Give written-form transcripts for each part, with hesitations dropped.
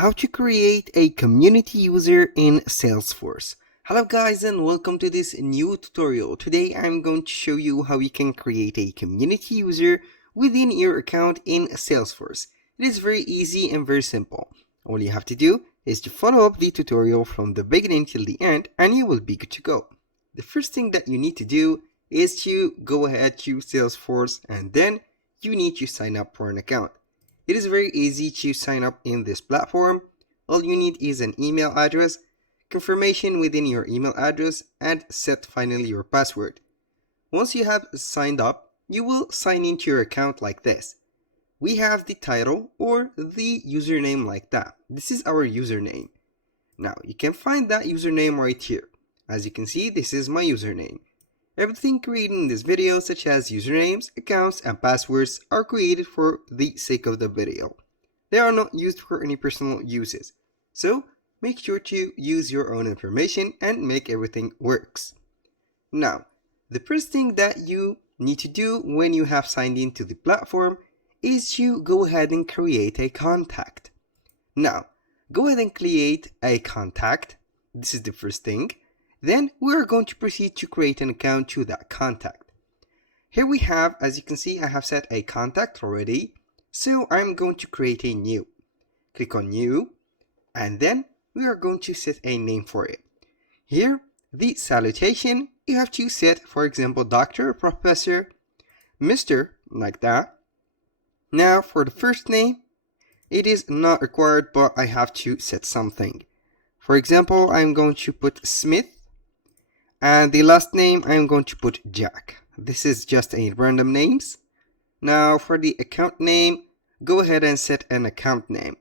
How to create a community user in Salesforce. Hello guys and welcome to this new tutorial. Today I'm going to show you how you can create a community user within your account in Salesforce. It is very easy and very simple. All you have to do is to follow up the tutorial from the beginning till the end and you will be good to go. The first thing that you need to do is to go ahead to Salesforce and then you need to sign up for an account. It is very easy to sign up in this platform. All you need is an email address, confirmation within your email address, and set finally your password. Once you have signed up, you will sign into your account like this. We have the title or the username like that. This is our username. Now you can find that username right here. As you can see, this is my username. Everything created in this video, such as usernames, accounts, and passwords, are created for the sake of the video. They are not used for any personal uses. So, make sure to use your own information and make everything works. Now, the first thing that you need to do when you have signed into the platform is to go ahead and create a contact. Now, go ahead and create a contact. This is the first thing. Then we are going to proceed to create an account to that contact. Here we have, as you can see, I have set a contact already. So I'm going to create a new. Click on new. And then we are going to set a name for it. Here, the salutation, you have to set, for example, Dr., Professor, Mr., like that. Now for the first name, it is not required, but I have to set something. For example, I'm going to put Smith. And the last name, I'm going to put Jack. This is just a random names. Now for the account name, go ahead and set an account name.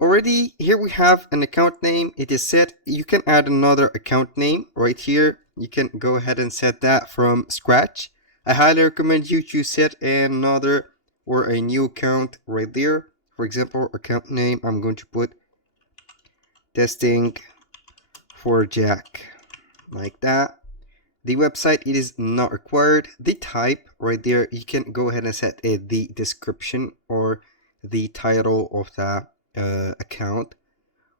Already here we have an account name. It is set. You can add another account name right here. You can go ahead and set that from scratch. I highly recommend you to set another or a new account right there. For example, account name, I'm going to put testing for Jack. Like that. The website, it is not required. The type right there, you can go ahead and set the description or the title of the account.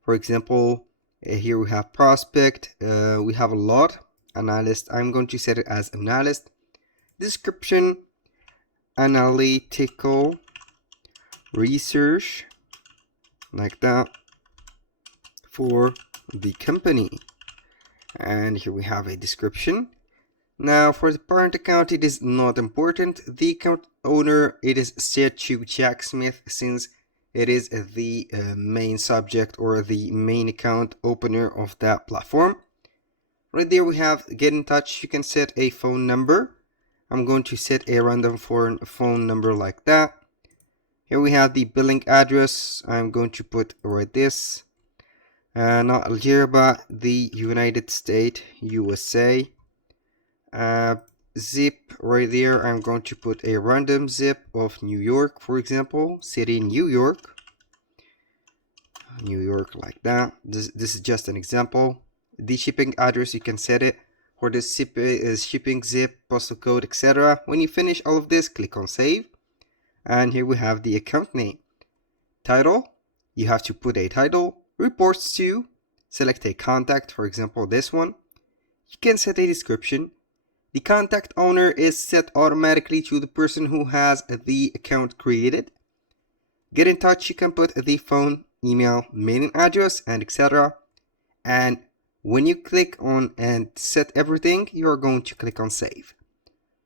For example, here we have prospect. We have a lot. Analyst, I'm going to set it as analyst. Description, analytical research, like that, for the company. And here we have a description. Now for the parent account, it is not important. The account owner, it is set to Jack Smith since it is the main subject or the main account opener of that platform. Right there we have get in touch. You can set a phone number. I'm going to set a random phone number like that. Here we have the billing address. I'm going to put right this. Not Algeria, but the United States, USA. Zip right there, I'm going to put a random zip of New York, for example. City, New York. New York, like that. This is just an example. The shipping address, you can set it for the shipping zip, postal code, etc. When you finish all of this, click on save. And here we have the account name. Title, you have to put a title. Reports to, select a contact, for example this one. You can set a description. The contact owner is set automatically to the person who has the account created. Get in touch, you can put the phone, email, mailing address, and etc. And when you click on and set everything, you are going to click on save.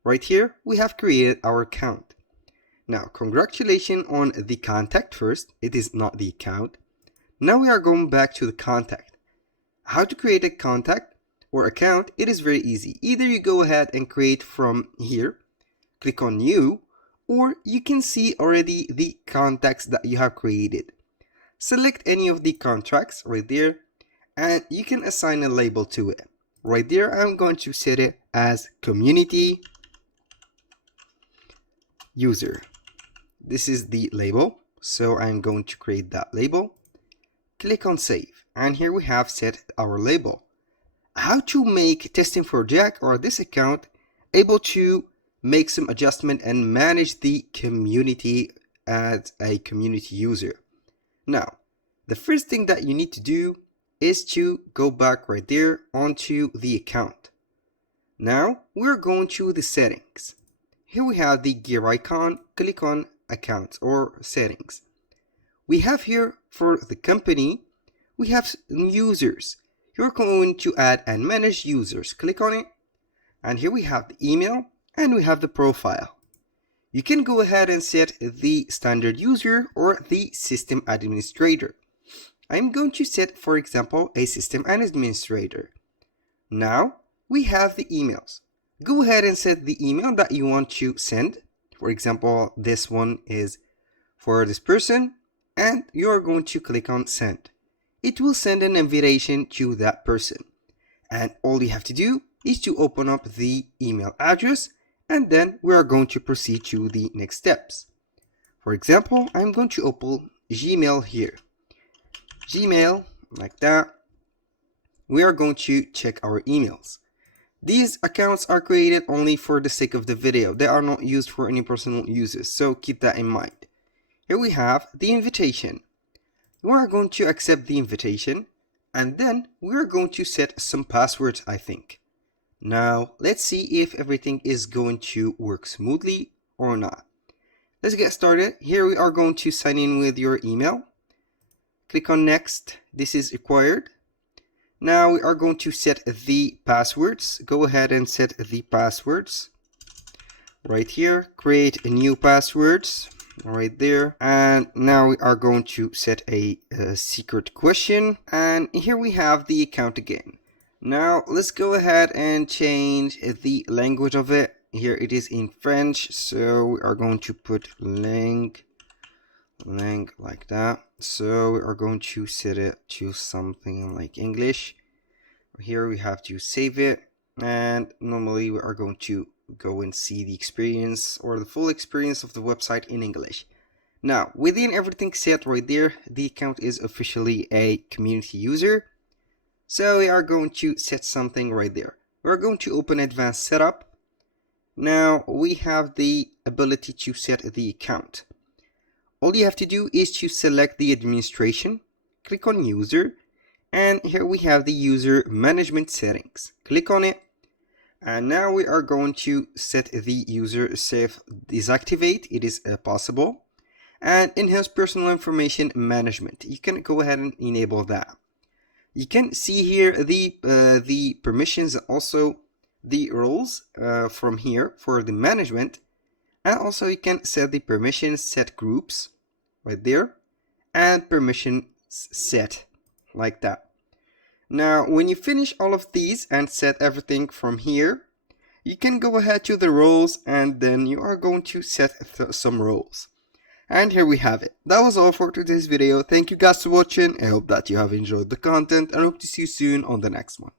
Right here we have created our account. Now congratulations on the contact first, it is not the account. Now we are going back to the contact. How to create a contact or account, it is very easy. Either you go ahead and create from here, click on new, or you can see already the contacts that you have created. Select any of the contracts right there and you can assign a label to it. Right there, I'm going to set it as community user. This is the label, so I'm going to create that label. Click on save, and here we have set our label. How to make testing for Jack or this account able to make some adjustment and manage the community as a community user. Now, The first thing that you need to do is to go back right there onto the account. Now we're going to the settings. Here we have the gear icon. Click on accounts or settings. We have here for the company, we have users. You're going to add and manage users. Click on it. And here we have the email and we have the profile. You can go ahead and set the standard user or the system administrator. I'm going to set, for example, a system administrator. Now we have the emails. Go ahead and set the email that you want to send. For example, this one is for this person, and you're going to click on send. It will send an invitation to that person. And all you have to do is to open up the email address, and then we are going to proceed to the next steps. For example, I'm going to open Gmail here. Gmail, like that. We are going to check our emails. These accounts are created only for the sake of the video. They are not used for any personal uses, so keep that in mind. Here we have the invitation. We are going to accept the invitation, and then we are going to set some passwords, I think. Now, let's see if everything is going to work smoothly or not. Let's get started. Here we are going to sign in with your email. Click on next. This is required. Now we are going to set the passwords. Go ahead and set the passwords right here. Create a new passwords right there. And now we are going to set a secret question. And here we have the account again. Now let's go ahead and change the language of it. Here it is in French, so we are going to put langue like that. So we are going to set it to something like English. Here we have to save it, and normally we are going to go and see the experience or the full experience of the website in English. Now, within everything set right there, the account is officially a community user. So we are going to set something right there. We're going to open advanced setup. Now we have the ability to set the account. All you have to do is to select the administration, click on user, and here we have the user management settings. Click on it, and now we are going to set the user safe deactivate. It is possible. And enhance personal information management. You can go ahead and enable that. You can see here the permissions and also the roles from here for the management. And also you can set the permissions, set groups right there, and permission set like that. Now when you finish all of these and set everything from here, you can go ahead to the roles, and then you are going to set some roles. And here we have it. That was all for today's video. Thank you guys for watching. I hope that you have enjoyed the content, and I hope to see you soon on the next one.